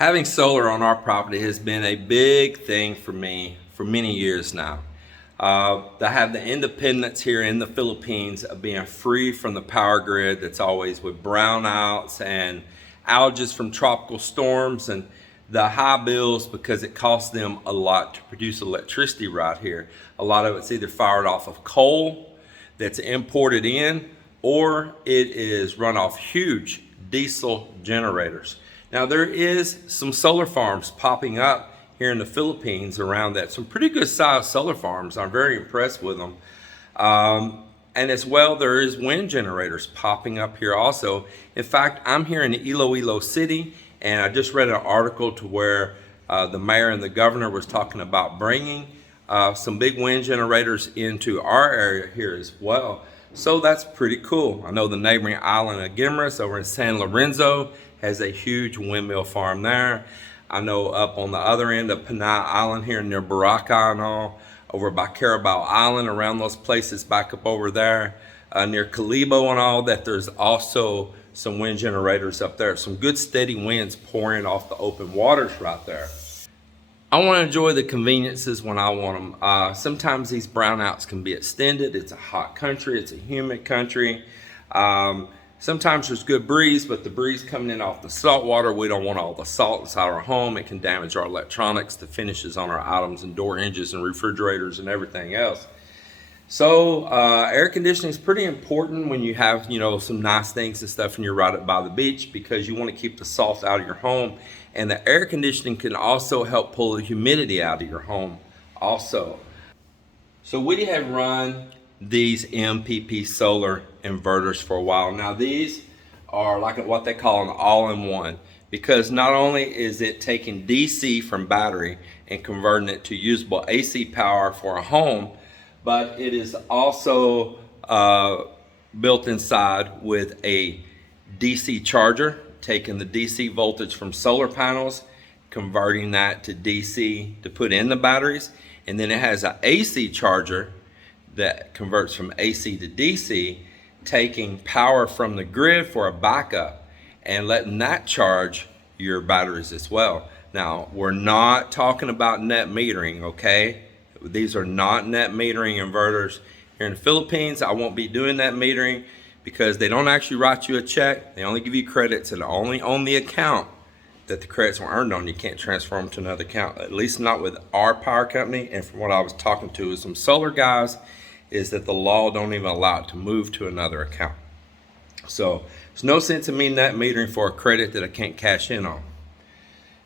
Having solar on our property has been a big thing for me for many years now. I have the independence here in the Philippines of being free from the power grid that's always with brownouts and outages from tropical storms and the high bills because it costs them a lot to produce electricity right here. A lot of it's either fired off of coal that's imported in, or it is run off huge diesel generators. Now there is some solar farms popping up here in the Philippines around that. Some pretty good sized solar farms. I'm very impressed with them. And as well, there is wind generators popping up here also. In fact, I'm here in Iloilo City, and I just read an article to where the mayor and the governor was talking about bringing some big wind generators into our area here as well. So that's pretty cool. I know the neighboring island of Guimaras over in San Lorenzo has a huge windmill farm there. I know up on the other end of Panay Island here near Boracay and all, over by Carabao Island, around those places back up over there, near Calibo and all, that there's also some wind generators up there. Some good steady winds pouring off the open waters right there. I want to enjoy the conveniences when I want them. Sometimes these brownouts can be extended. It's a hot country, it's a humid country. Sometimes there's good breeze, but the breeze coming in off the salt water, we don't want all the salt inside our home. It can damage our electronics, the finishes on our items and door hinges and refrigerators and everything else. So air conditioning is pretty important when you have, some nice things and stuff and you're right up by the beach, because you want to keep the salt out of your home. And the air conditioning can also help pull the humidity out of your home also. So we have run these MPP solar inverters for a while. Now these are like what they call an all-in-one, because not only is it taking DC from battery and converting it to usable AC power for a home, but it is also built inside with a DC charger, taking the DC voltage from solar panels, converting that to DC to put in the batteries, and then it has an AC charger that converts from AC to DC, taking power from the grid for a backup and letting that charge your batteries as well. Now, we're not talking about net metering, okay? These are not net metering inverters. Here in the Philippines, I won't be doing net metering because they don't actually write you a check. They only give you credits, and only on the account that the credits were earned on. You can't transfer them to another account, at least not with our power company. And from what I was talking to with some solar guys, is that the law don't even allow it to move to another account. So there's no sense in me net metering for a credit that I can't cash in on.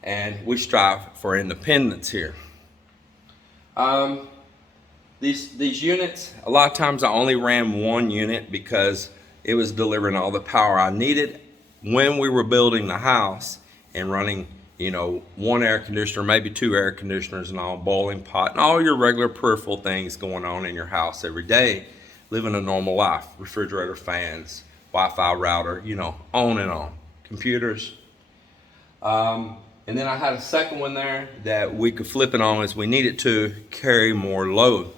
And we strive for independence here. These units, a lot of times I only ran one unit because it was delivering all the power I needed when we were building the house and running, one air conditioner, maybe two air conditioners and all, boiling pot, and all your regular peripheral things going on in your house every day, living a normal life, refrigerator, fans, Wi-Fi router, on and on, computers. And then I had a second one there that we could flip it on as we needed to carry more load.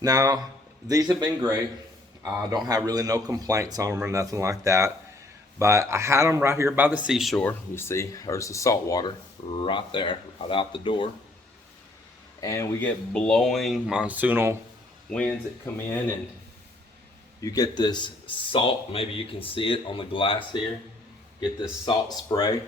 Now, these have been great. I don't have really no complaints on them or nothing like that. But I had them right here by the seashore. You see, there's the salt water right there, right out the door. And we get blowing monsoonal winds that come in, and you get this salt. Maybe you can see it on the glass here. Get this salt spray.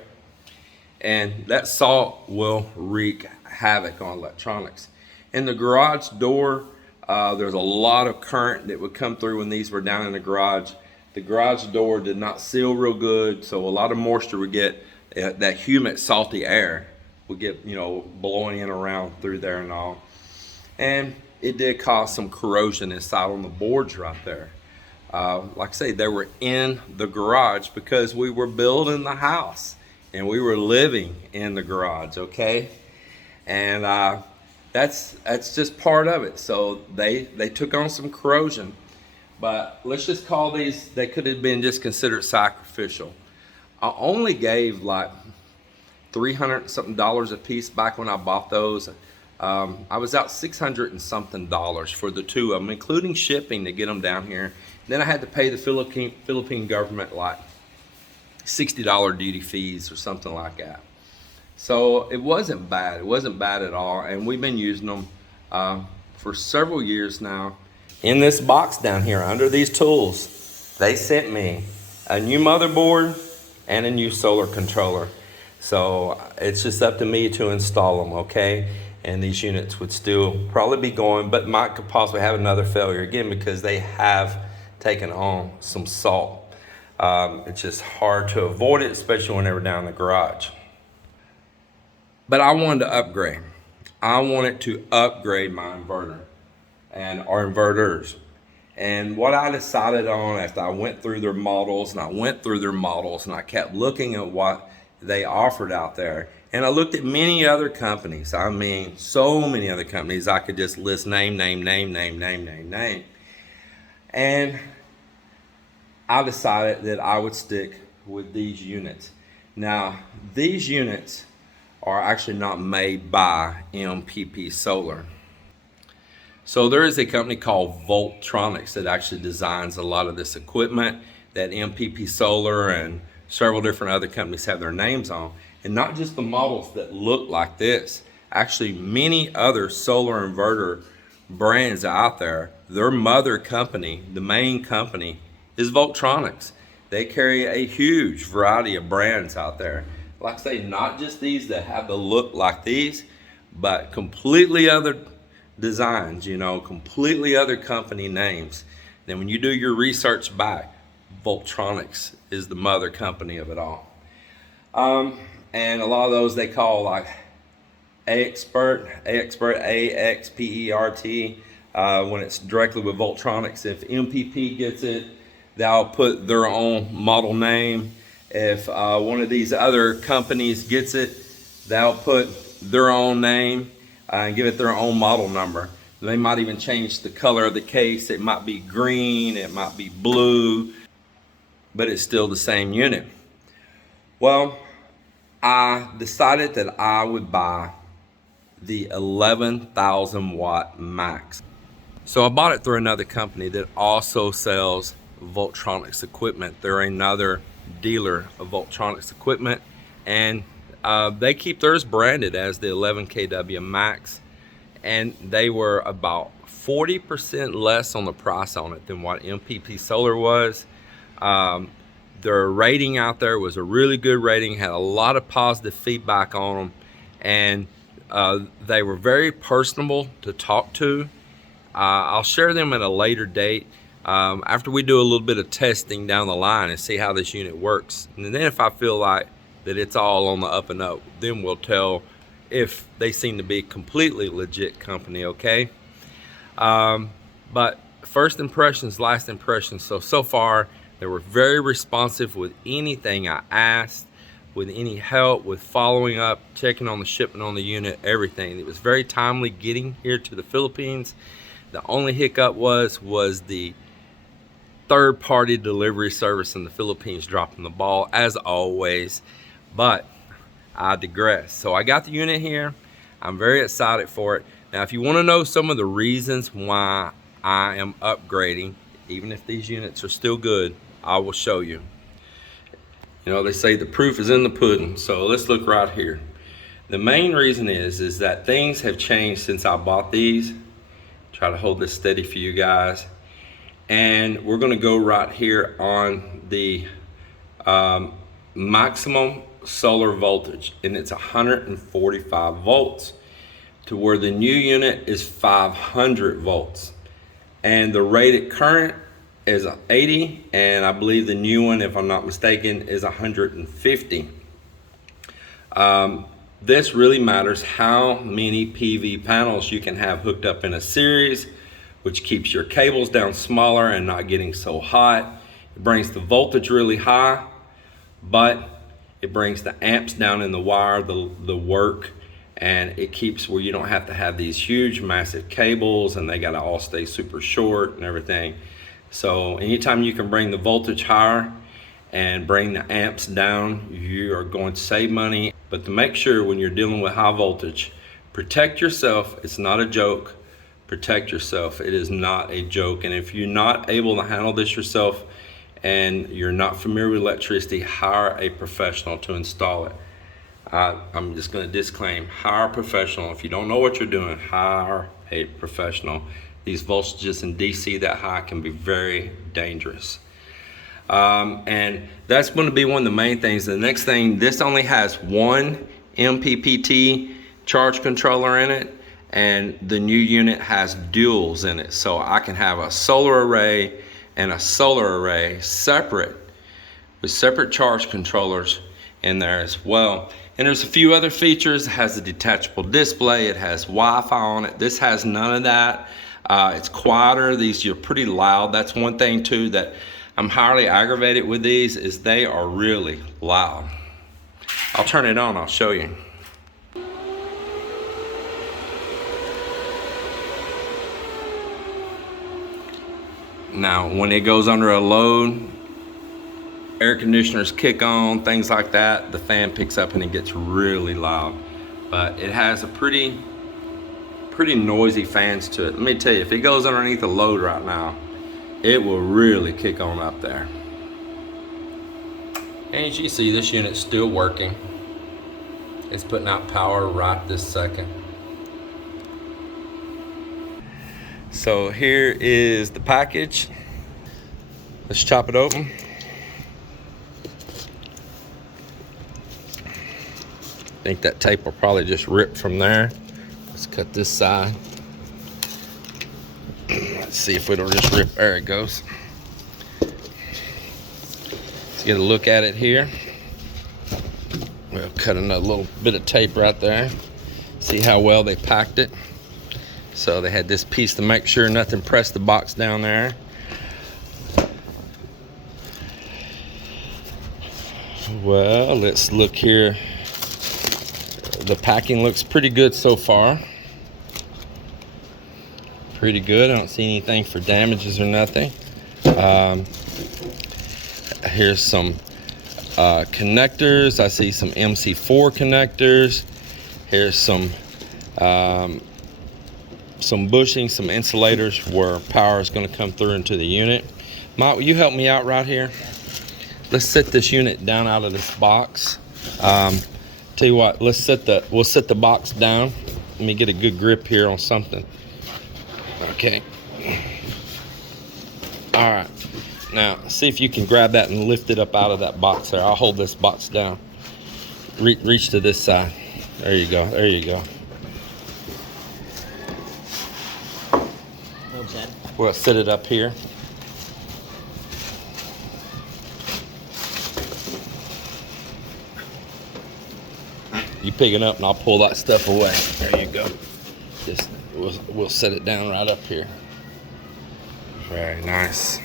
And that salt will wreak havoc on electronics. In the garage door, there's a lot of current that would come through when these were down in the garage. The garage door did not seal real good, so a lot of moisture would get, that humid, salty air would get, blowing in around through there and all. And it did cause some corrosion inside on the boards right there. Like I say, they were in the garage because we were building the house and we were living in the garage, okay? And that's just part of it. So they took on some corrosion. But let's just call these, they could have been just considered sacrificial. I only gave like $300 something a piece back when I bought those. I was out $600 and something for the two of them, including shipping to get them down here. Then I had to pay the Philippine government like $60 duty fees or something like that. So it wasn't bad. It wasn't bad at all. And we've been using them for several years now. In this box down here, under these tools, they sent me a new motherboard and a new solar controller. So it's just up to me to install them, okay? And these units would still probably be going, but might could possibly have another failure again because they have taken on some salt. It's just hard to avoid it, especially when they were down in the garage. But I wanted to upgrade. I wanted to upgrade my inverter and our inverters. And what I decided on after I went through their models and I kept looking at what they offered out there. And I looked at many other companies. I mean, so many other companies. I could just list name. And I decided that I would stick with these units. Now, these units are actually not made by MPP Solar. So there is a company called Voltronic that actually designs a lot of this equipment that MPP Solar and several different other companies have their names on. And not just the models that look like this. Actually, many other solar inverter brands out there, their mother company, the main company, is Voltronic. They carry a huge variety of brands out there. Like I say, not just these that have the look like these, but completely other designs, you know, completely other company names. Then when you do your research back, Voltronic is the mother company of it all. And a lot of those they call like Axpert, A-X-P-E-R-T, when it's directly with Voltronic. If MPP gets it, they'll put their own model name. If one of these other companies gets it, they'll put their own name and give it their own model number. They might even change the color of the case. It might be green, it might be blue, but it's still the same unit. Well, I decided that I would buy the 11,000 watt max. So I bought it through another company that also sells Voltronic equipment. They're another dealer of Voltronic equipment, and they keep theirs branded as the 11kw max, and they were about 40% less on the price on it than what MPP Solar was. Their rating out there was a really good rating, had a lot of positive feedback on them, and they were very personable to talk to. I'll share them at a later date after we do a little bit of testing down the line and see how this unit works. And then if I feel like that it's all on the up and up, then we'll tell if they seem to be a completely legit company, okay? But first impressions, last impressions. So far, they were very responsive with anything I asked, with any help, with following up, checking on the shipment on the unit, everything. It was very timely getting here to the Philippines. The only hiccup was the third-party delivery service in the Philippines dropping the ball, as always. But I digress. So I got the unit here. I'm very excited for it. Now, if you want to know some of the reasons why I am upgrading, even if these units are still good, I will show you. You know, they say the proof is in the pudding. So let's look right here. The main reason is that things have changed since I bought these. Try to hold this steady for you guys. And we're going to go right here on the maximum solar voltage, and it's 145 volts, to where the new unit is 500 volts, and the rated current is 80, and I believe the new one, if I'm not mistaken, is 150. This really matters how many PV panels you can have hooked up in a series, which keeps your cables down smaller and not getting so hot. It brings the voltage really high, but it brings the amps down in the wire, the work, and it keeps where you don't have to have these huge massive cables and they gotta all stay super short and everything. So anytime you can bring the voltage higher and bring the amps down, you are going to save money. But to make sure when you're dealing with high voltage, protect yourself. It's not a joke. Protect yourself. It is not a joke. And if you're not able to handle this yourself and you're not familiar with electricity, hire a professional to install it. I'm just going to disclaim, hire a professional. If you don't know what you're doing, hire a professional. These voltages in DC that high can be very dangerous. And that's going to be one of the main things. The next thing, this only has one MPPT charge controller in it, and the new unit has duals in it. So I can have a solar array and a solar array separate, with separate charge controllers in there as well. And there's a few other features. It has a detachable display, it has Wi-Fi on it. This has none of that. It's quieter. These are pretty loud. That's one thing too that I'm highly aggravated with these, is they are really loud. I'll turn it on, I'll show you. Now, when it goes under a load, air conditioners kick on, things like that, the fan picks up and it gets really loud. But it has a pretty noisy fans to it. Let me tell you, if it goes underneath a load right now, it will really kick on up there. And as you see, this unit's still working. It's putting out power right this second. So here is the package. Let's chop it open. I think that tape will probably just rip from there. Let's cut this side. Let's see if it'll just rip. There it goes. Let's get a look at it here. We'll cut another little bit of tape right there. See how well they packed it. So they had this piece to make sure nothing pressed the box down there. Well, let's look here. The packing looks pretty good so far. Pretty good. I don't see anything for damages or nothing. Here's some connectors. I see some MC4 connectors. Here's some bushing, some insulators where power is going to come through into the unit. Mike, will you help me out right here? Let's set this unit down out of this box. Tell you what, we'll set the box down. Let me get a good grip here on something. Okay. All right. Now, see if you can grab that and lift it up out of that box there. I'll hold this box down. Reach to this side. There you go. There you go. We'll set it up here. You pick it up and I'll pull that stuff away. There you go. Just we'll set it down right up here. Very nice.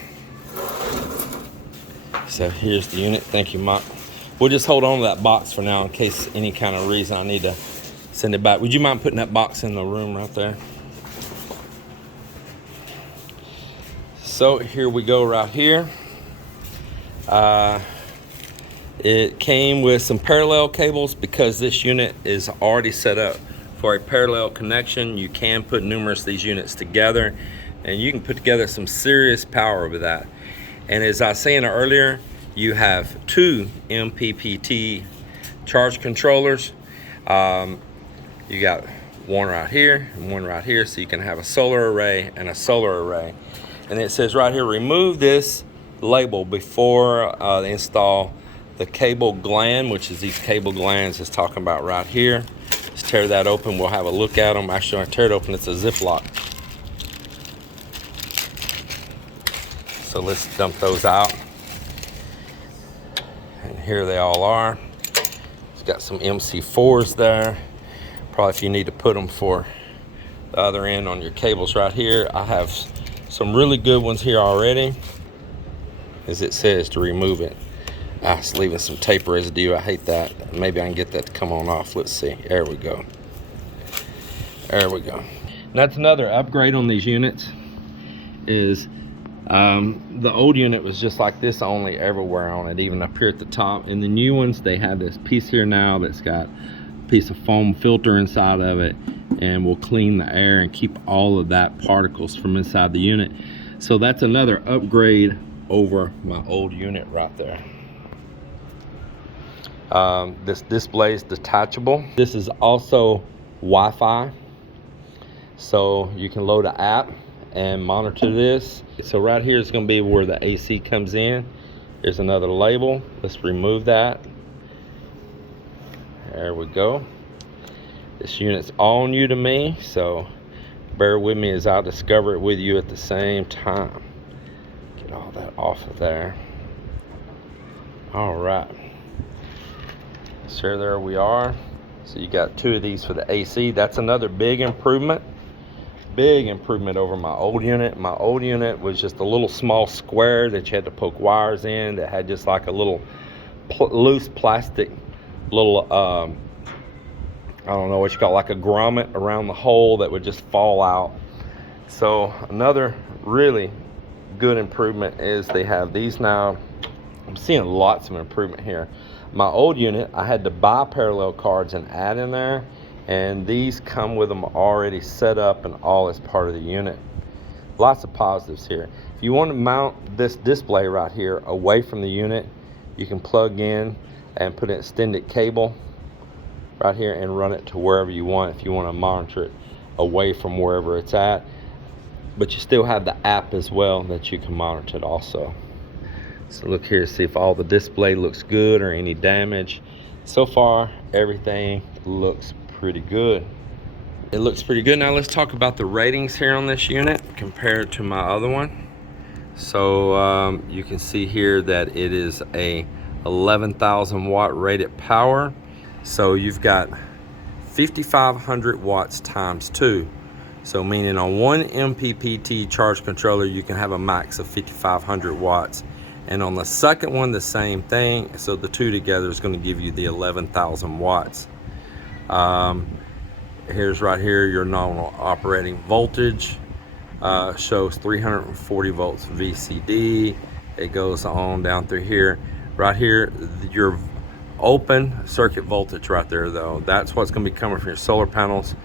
So here's the unit. Thank you, Mike. We'll just hold on to that box for now in case any kind of reason I need to send it back. Would you mind putting that box in the room right there? So here we go right here. It came with some parallel cables because this unit is already set up for a parallel connection. You can put numerous of these units together and you can put together some serious power with that. And as I was saying earlier, you have two MPPT charge controllers. You got one right here and one right here, so you can have a solar array and a solar array. And it says right here, remove this label before they install the cable gland, which is these cable glands it's talking about right here. Let's tear that open. We'll have a look at them. Actually, when I tear it open, it's a Ziploc. So let's dump those out. And here they all are. It's got some MC4s there. Probably if you need to put them for the other end on your cables right here. I have some really good ones here already. As it says to remove it. It's leaving some tape residue. I hate that. Maybe I can get that to come on off. Let's see. There we go. There we go. And that's another upgrade on these units. Is the old unit was just like this, only everywhere on it, even up here at the top. And the new ones, they have this piece here now that's got a piece of foam filter inside of it, and will clean the air and keep all of that particles from inside the unit. So that's another upgrade over my old unit right there. This display is detachable. This is also Wi-Fi, so you can load an app and monitor this. So right here is going to be where the AC comes in. There's another label. Let's remove that. There we go. This unit's all new to me, so bear with me as I discover it with you at the same time. Get all that off of there. All right. So there we are. So you got two of these for the AC. That's another big improvement. Big improvement over my old unit. My old unit was just a little small square that you had to poke wires in, that had just like a little loose plastic little I don't know what you call it, like a grommet around the hole that would just fall out. So another really good improvement is they have these now. I'm seeing lots of improvement here. My old unit, I had to buy parallel cards and add in there, and these come with them already set up and all as part of the unit. Lots of positives here. If you want to mount this display right here away from the unit, you can plug in and put an extended cable right here and run it to wherever you want if you want to monitor it away from wherever it's at. But you still have the app as well that you can monitor it also. So look here, see if all the display looks good or any damage. So far, everything looks pretty good. It looks pretty good. Now let's talk about the ratings here on this unit compared to my other one. So you can see here that it is a 11,000 watt rated power. So you've got 5,500 watts times 2. So meaning on one MPPT charge controller, you can have a max of 5,500 watts. And on the second one, the same thing. So the two together is going to give you the 11,000 watts. Here's right here your nominal operating voltage. Shows 340 volts VCD. It goes on down through here. Right here, your open circuit voltage right there though, that's what's going to be coming from your solar panels.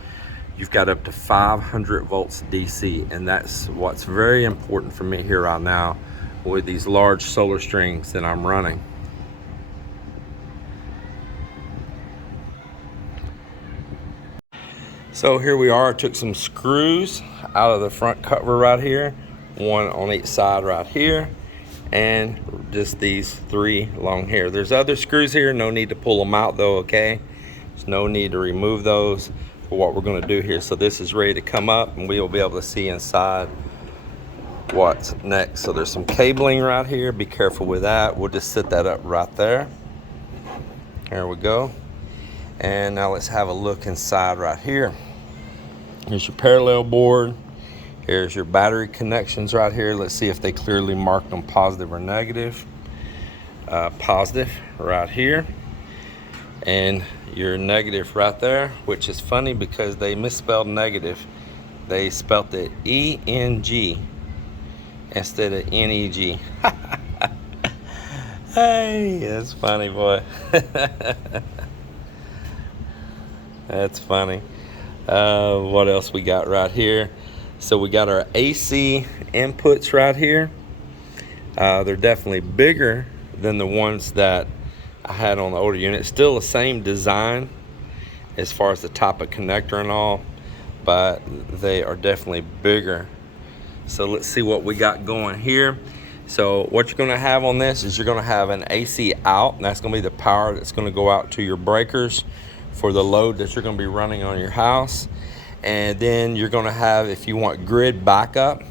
You've got up to 500 volts DC, and that's what's very important for me here right now with these large solar strings that I'm running. So here we are. I took some screws out of the front cover right here, one on each side right here, and just these 3 long here. There's other screws here, no need to pull them out though, okay? There's no need to remove those for what we're gonna do here. So this is ready to come up and we will be able to see inside what's next. So there's some cabling right here, be careful with that. We'll just set that up right there. There we go. And now let's have a look inside right here. Here's your parallel board. Here's your battery connections right here. Let's see if they clearly marked them positive or negative. Positive right here. And your negative right there, which is funny because they misspelled negative. They spelled it E-N-G instead of N-E-G. Hey, that's funny, boy. That's funny. What else we got right here? So we got our AC inputs right here. They're definitely bigger than the ones that I had on the older unit. Still the same design as far as the type of connector and all, but they are definitely bigger. So let's see what we got going here. So what you're gonna have on this is you're gonna have an AC out, and that's gonna be the power that's gonna go out to your breakers for the load that you're gonna be running on your house. And then you're gonna have, if you want grid backup,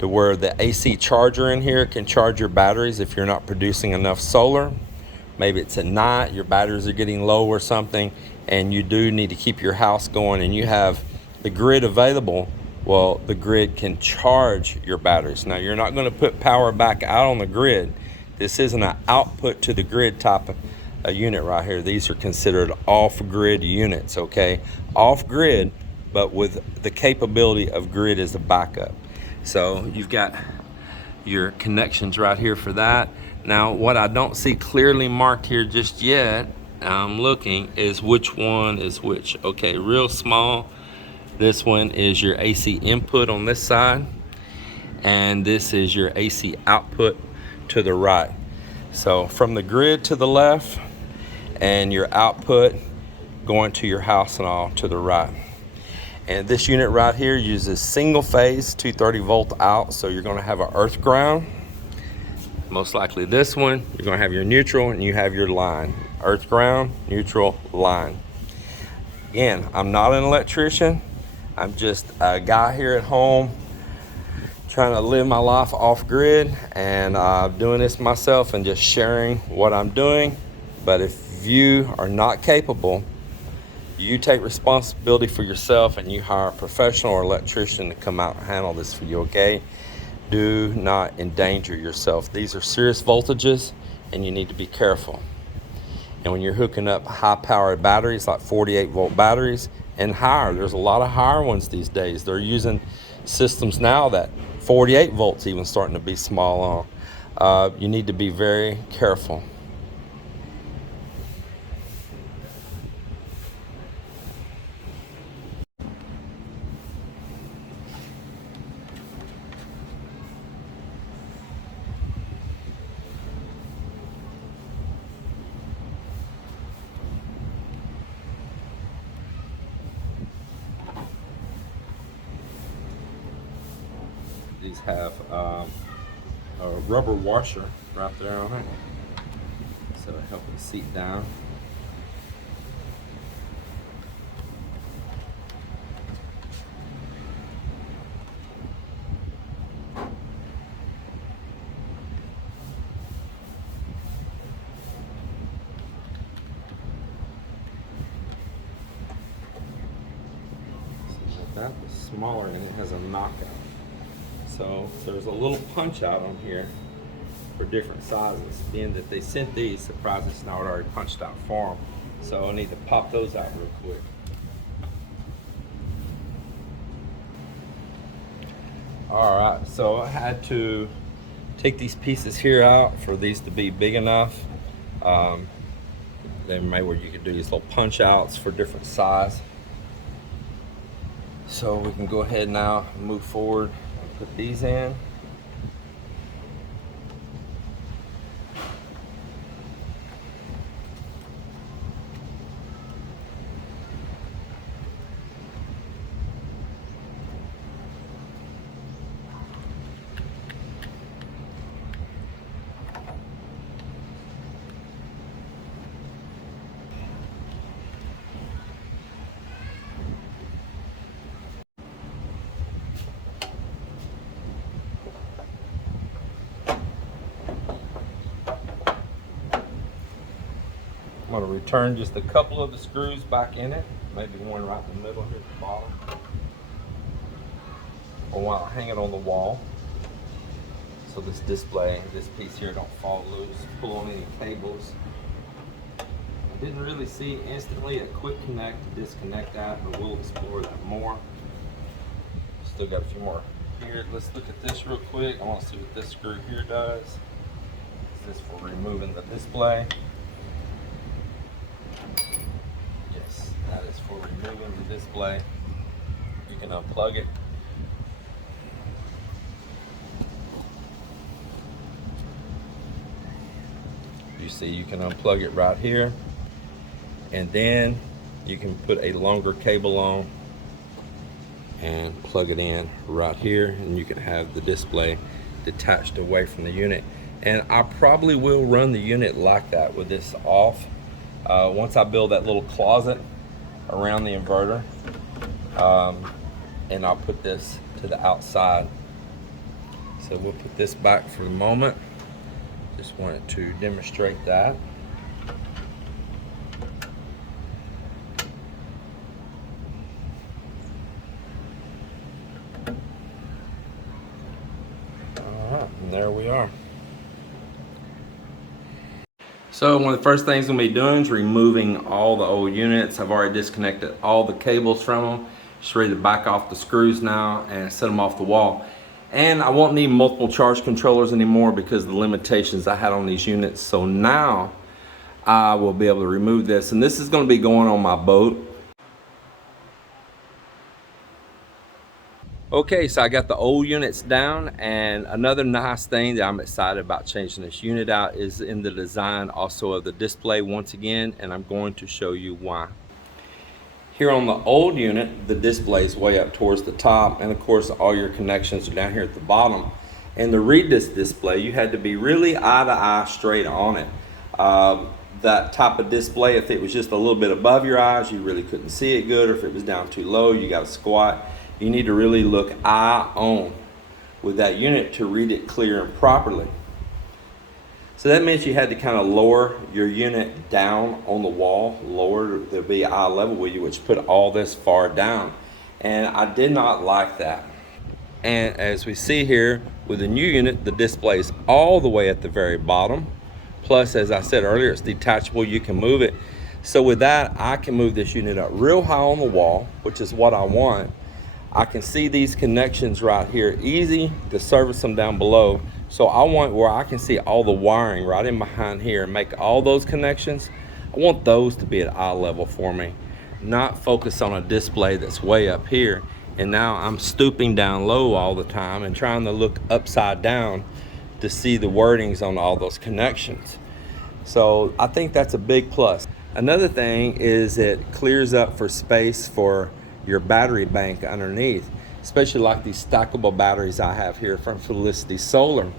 to where the AC charger in here can charge your batteries if you're not producing enough solar. Maybe it's at night, your batteries are getting low or something, and you do need to keep your house going and you have the grid available. Well, the grid can charge your batteries. Now, you're not gonna put power back out on the grid. This isn't an output to the grid type of a unit right here. These are considered off-grid units, okay? Off-grid, but with the capability of grid as a backup. So you've got your connections right here for that. Now, what I don't see clearly marked here just yet, I'm looking, is which one is which. Okay, real small. This one is your AC input on this side, and this is your AC output to the right. So from the grid to the left and your output going to your house and all to the right. And this unit right here uses single phase 230 volt out, so you're going to have an earth ground. Most likely this one, you're going to have your neutral and you have your line. Earth ground, neutral, line. Again, I'm not an electrician. I'm just a guy here at home trying to live my life off grid, and doing this myself and just sharing what I'm doing. But if you are not capable, you take responsibility for yourself and you hire a professional or electrician to come out and handle this for you, okay? Do not endanger yourself. These are serious voltages and you need to be careful. And when you're hooking up high powered batteries like 48 volt batteries and higher, there's a lot of higher ones these days. They're using systems now that 48 volts even starting to be small on. You need to be very careful. These have a rubber washer right there on it, so it helps it seat down. So that was smaller and it has a knockout. So there's a little punch out on here for different sizes. Being that they sent these, surprised it's not already punched out for them. So I need to pop those out real quick. All right, so I had to take these pieces here out for these to be big enough. Then maybe where you could do these little punch outs for different size. So we can go ahead now and move forward. Put these in. I'm going to return just a couple of the screws back in it, maybe one right in the middle here at the bottom, or while I hang it on the wall, so this display, this piece here don't fall loose, pull on any cables. I didn't really see instantly a quick connect to disconnect that, but we'll explore that more. Still got a few more here. Let's look at this real quick. I want to see what this screw here does. Is this for removing the display? That is for removing the display. You can unplug it. You see, you can unplug it right here, and then you can put a longer cable on and plug it in right here, and you can have the display detached away from the unit. And I probably will run the unit like that with this off. Once I build that little closet around the inverter, and I'll put this to the outside. So we'll put this back for the moment. Just wanted to demonstrate that. All right, and there we are. So one of the first things I'm going to be doing is removing all the old units. I've already disconnected all the cables from them. Just ready to back off the screws now and set them off the wall. And I won't need multiple charge controllers anymore because of the limitations I had on these units. So now I will be able to remove this. And this is going to be going on my boat. Okay, so I got the old units down, and another nice thing that I'm excited about changing this unit out is in the design also of the display once again, and I'm going to show you why. Here on the old unit, the display is way up towards the top, and of course all your connections are down here at the bottom. And to read this display, you had to be really eye to eye straight on it. That type of display, if it was just a little bit above your eyes, you really couldn't see it good, or if it was down too low, you got to squat. You need to really look eye on with that unit to read it clear and properly. So that meant you had to kind of lower your unit down on the wall, lower to be eye level with you, which put all this far down. And I did not like that. And as we see here with the new unit, the display is all the way at the very bottom. Plus, as I said earlier, it's detachable, you can move it. So with that, I can move this unit up real high on the wall, which is what I want. I can see these connections right here, easy to service them down below. So I want where I can see all the wiring right in behind here and make all those connections. I want those to be at eye level for me, not focus on a display that's way up here. And now I'm stooping down low all the time and trying to look upside down to see the wordings on all those connections. So I think that's a big plus. Another thing is it clears up for space for your battery bank underneath, especially like these stackable batteries I have here from Felicity Solar.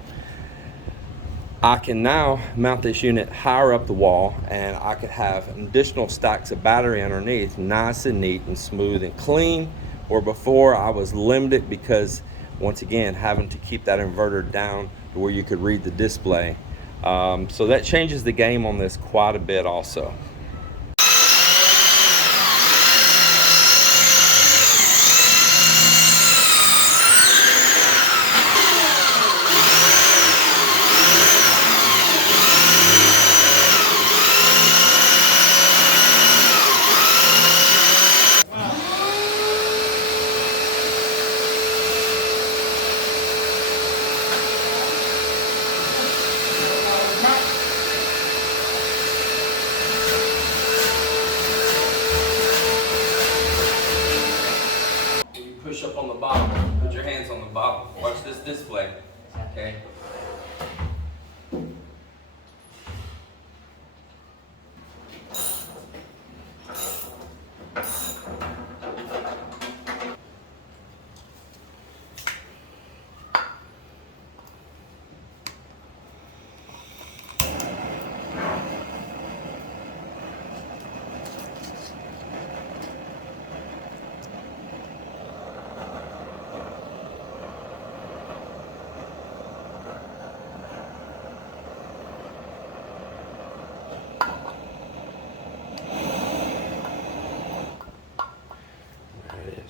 I can now mount this unit higher up the wall, and I could have additional stacks of battery underneath, nice and neat and smooth and clean, where before I was limited because, once again, having to keep that inverter down to where you could read the display. So that changes the game on this quite a bit also. Push up on the bottom, put your hands on the bottom, watch this display, okay?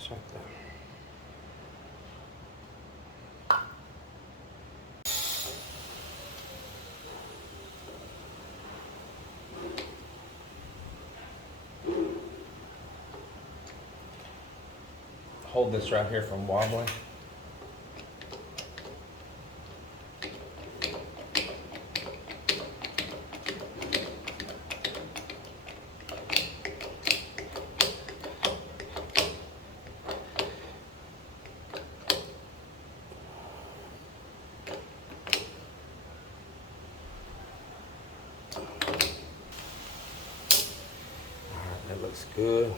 Right there. Hold this right here from wobbling. That looks good.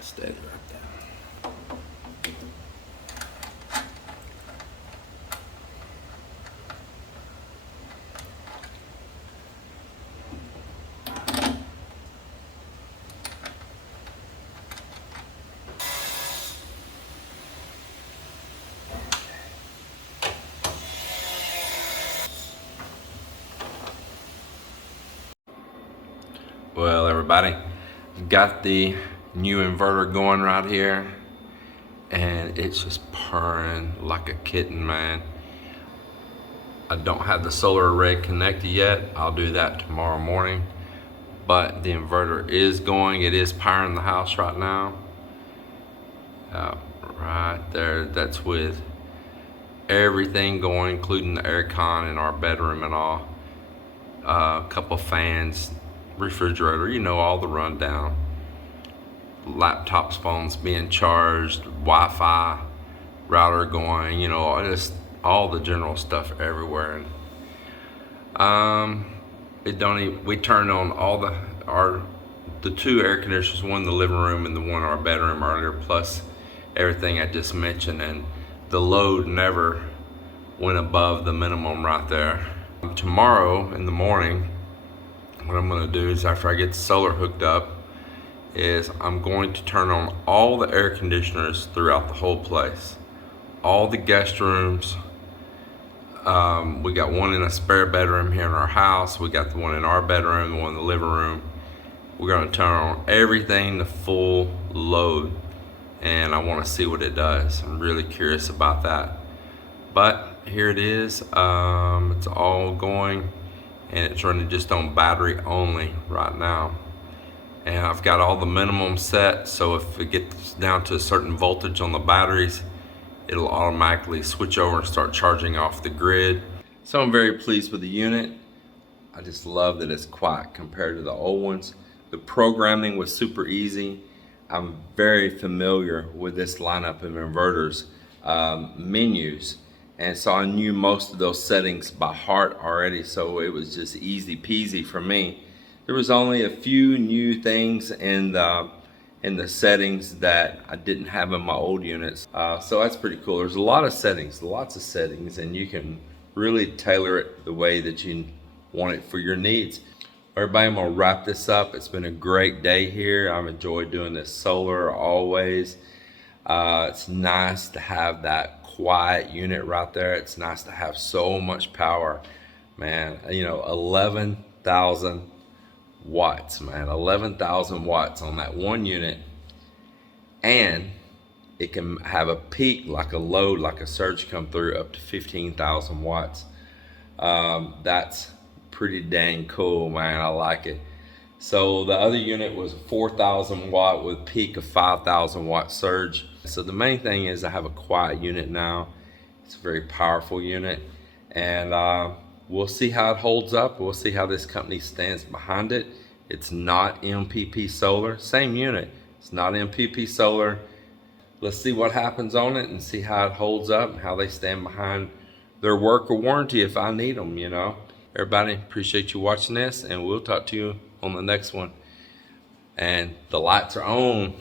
Steady right there. Well, everybody, got the new inverter going right here, and it's just purring like a kitten, man. I don't have the solar array connected yet. I'll do that tomorrow morning. But the inverter is going. It is powering the house right now. Right there, that's with everything going, including the air con in our bedroom and all. A couple fans, refrigerator, you know, all the rundown. Laptops, phones being charged, Wi-Fi router going, you know, just all the general stuff everywhere. And we turned on all the two air conditioners, one in the living room and the one in our bedroom earlier, plus everything I just mentioned, and the load never went above the minimum right there. Tomorrow in the morning, what I'm going to do is, after I get the solar hooked up, is I'm going to turn on all the air conditioners throughout the whole place, all the guest rooms. We got one in a spare bedroom here in our house. We got the one in our bedroom, the one in the living room. We're going to turn on everything to full load, and I want to see what it does. I'm really curious about that. But here it is. It's all going, and it's running just on battery only right now. And I've got all the minimum set, so if it gets down to a certain voltage on the batteries, it'll automatically switch over and start charging off the grid. So I'm very pleased with the unit. I just love that it's quiet compared to the old ones. The programming was super easy. I'm very familiar with this lineup of inverters menus, and so I knew most of those settings by heart already, so it was just easy peasy for me. There was only a few new things in the settings that I didn't have in my old units, so that's pretty cool. There's a lot of settings, lots of settings, and you can really tailor it the way that you want it for your needs. Everybody, I'm gonna wrap this up. It's been a great day here. I've enjoyed doing this solar always. It's nice to have that quiet unit right there. It's nice to have so much power, man. You know, 11,000 watts, man. 11,000 watts on that one unit, and it can have a peak, like a load, like a surge come through up to 15,000 watts. That's pretty dang cool, man. I like it. So the other unit was 4,000 watt with peak of 5,000 watt surge. So the main thing is I have a quiet unit now. It's a very powerful unit, and we'll see how it holds up. We'll see how this company stands behind it. It's not MPP solar, same unit. It's not MPP solar. Let's see what happens on it and see how it holds up and how they stand behind their work or warranty if I need them, you know. Everybody, appreciate you watching this, and we'll talk to you on the next one. And the lights are on.